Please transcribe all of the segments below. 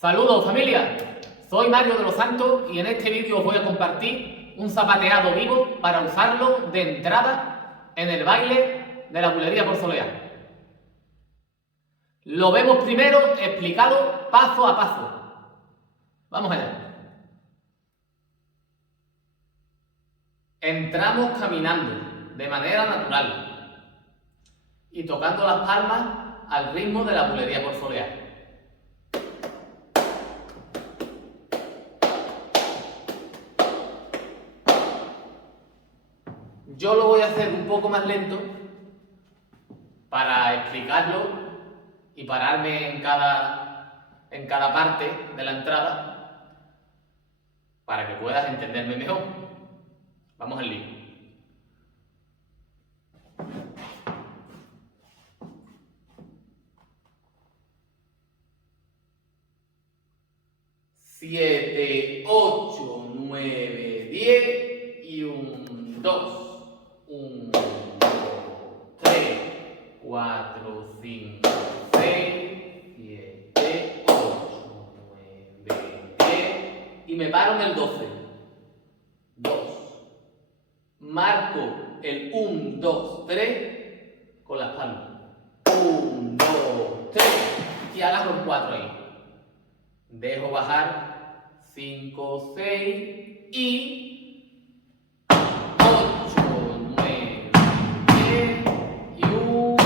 Saludos familia, soy Mario de los Santos y en este vídeo os voy a compartir un zapateado vivo para usarlo de entrada en el baile de la bulería por soleá. Lo vemos primero explicado paso a paso. Vamos allá. Entramos caminando de manera natural y tocando las palmas al ritmo de la bulería por soleá. Yo lo voy a hacer un poco más lento para explicarlo y pararme en cada parte de la entrada para que puedas entenderme mejor. Vamos al lío. Siete, 8, 9, 10 y 1, 2. 1, 2, 3, 4, 5, 6, 7, 8, 9, 10 y me paro en el 12. 2. Marco el 1, 2, 3 con las palmas. 1, 2, 3 y agarro el 4 ahí. Dejo bajar 5, 6 y 8, 9, 10 y 1.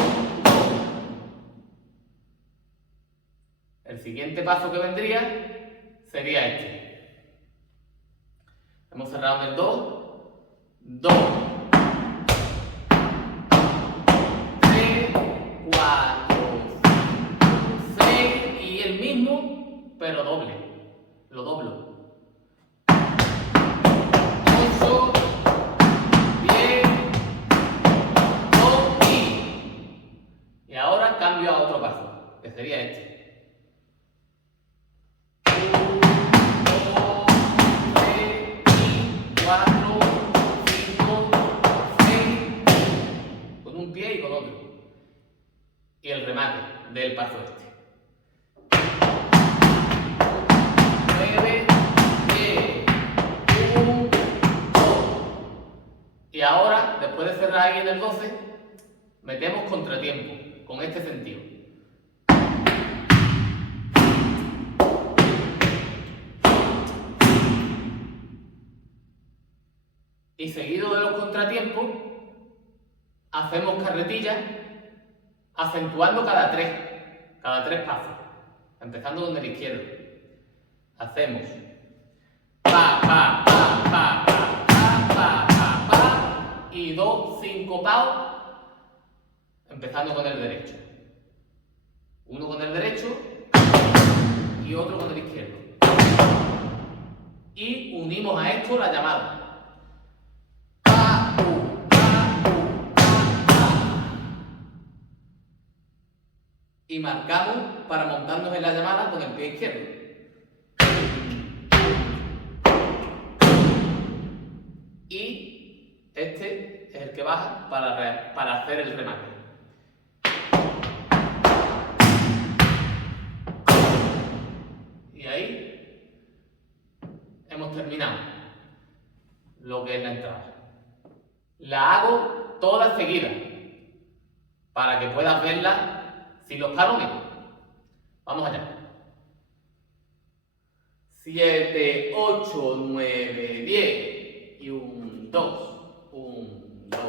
El siguiente paso que vendría sería este. Hemos cerrado en el 2, 2, 3, 4, 5, 6 y el mismo, pero doble. Lo doblo. 8, 10, 2 y ahora cambio a otro paso, que sería este. 1, 2, 3, 4, 5, 6, con un pie y con otro. Y el remate del paso este. 9, 10, 1, 2. Y ahora, después de cerrar ahí en el 12, metemos contratiempo, con este sentido. Y seguido de los contratiempos, hacemos carretilla, acentuando cada tres pasos, empezando con el izquierdo. Hacemos pa, pa, pa, pa, pa, pa, pa, pa, pa, y 2 sincopados, empezando con el derecho. Uno con el derecho y otro con el izquierdo. Y unimos a esto la llamada. Y marcamos para montarnos en la llamada con el pie izquierdo. Y este es el que baja para hacer el remate. Y ahí hemos terminado lo que es la entrada. La hago toda seguida para que puedas verla sin los parones. Vamos allá. 7, 8, 9, 10 y 1, 2, 1, 2,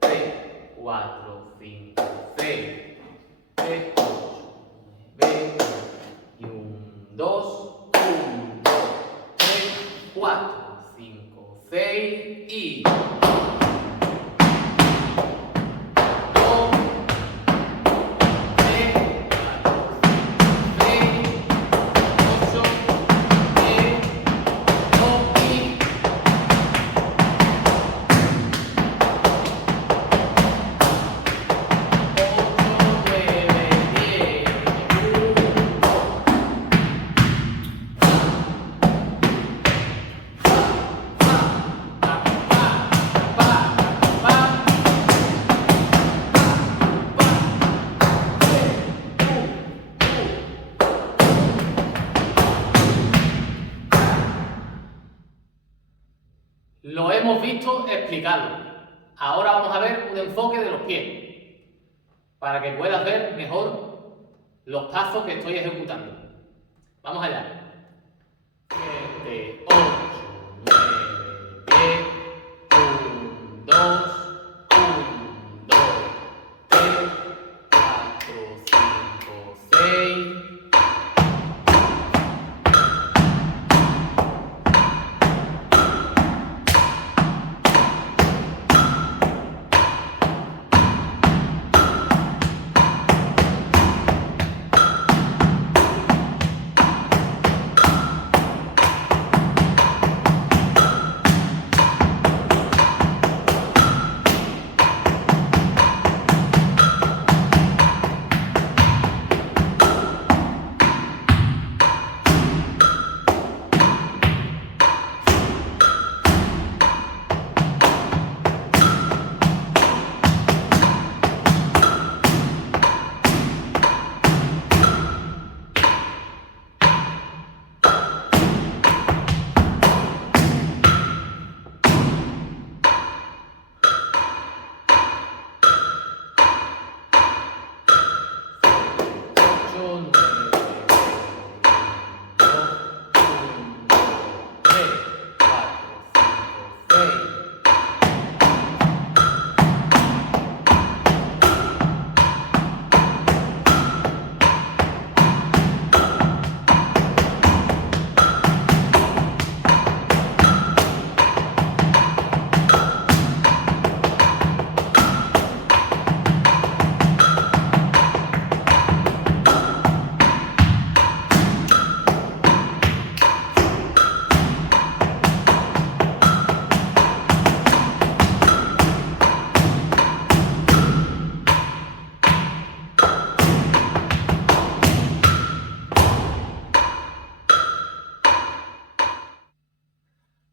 3, 4, 5, 6, 7, 8, 9 y 1, 2, 1, 2, 3, 4, 5, 6 y 8, explicado. Ahora vamos a ver un enfoque de los pies, para que puedas ver mejor los pasos que estoy ejecutando. Vamos allá. 7, 8, 9, 10, 1, 2, 1, 2, 3, 4, 5, 6.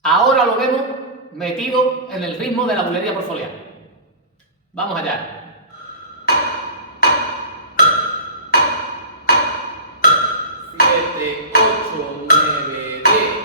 Ahora lo vemos metido en el ritmo de la bulería por foliar. Vamos allá. 7, 8, 9, 10.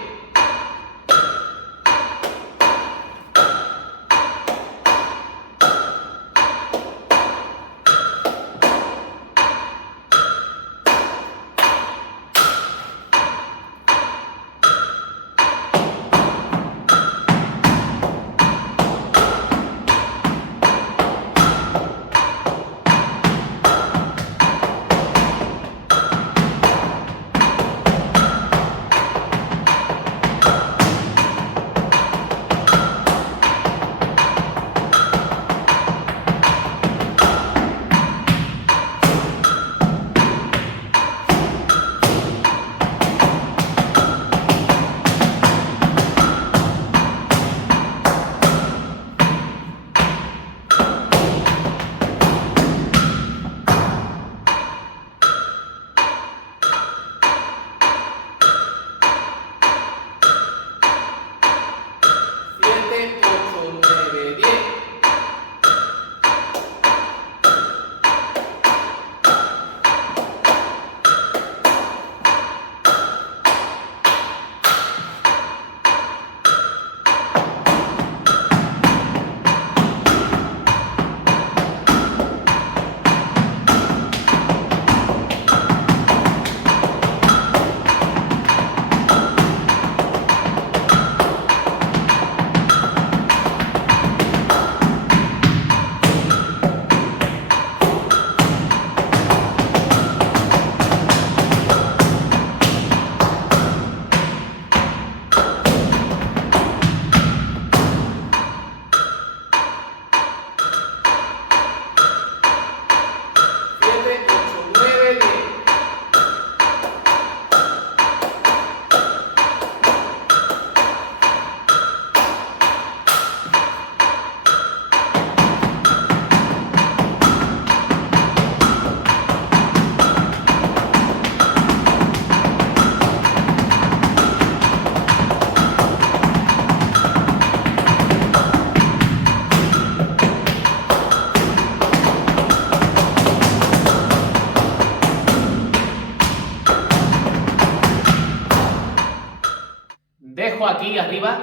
dejo aquí arriba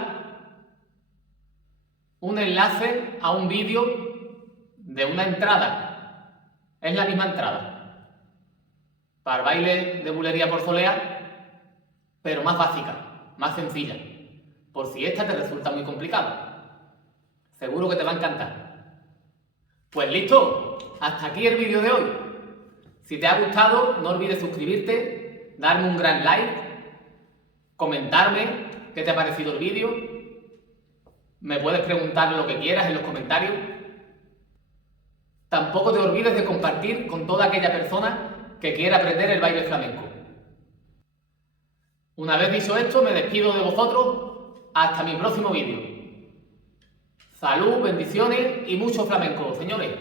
un enlace enlace a un vídeo de una entrada. Es la misma entrada. Para el baile de bulería por solea, pero más básica, más sencilla. Por si esta te resulta muy complicada. Seguro que te va a encantar. Pues listo, hasta aquí el vídeo de hoy. Si te ha gustado, no olvides suscribirte, darme un gran like, comentarme qué te ha parecido el vídeo. Me puedes preguntar lo que quieras en los comentarios. Tampoco te olvides de compartir con toda aquella persona que quiera aprender el baile flamenco. Una vez dicho esto, me despido de vosotros. Hasta mi próximo vídeo. Salud, bendiciones y mucho flamenco, señores.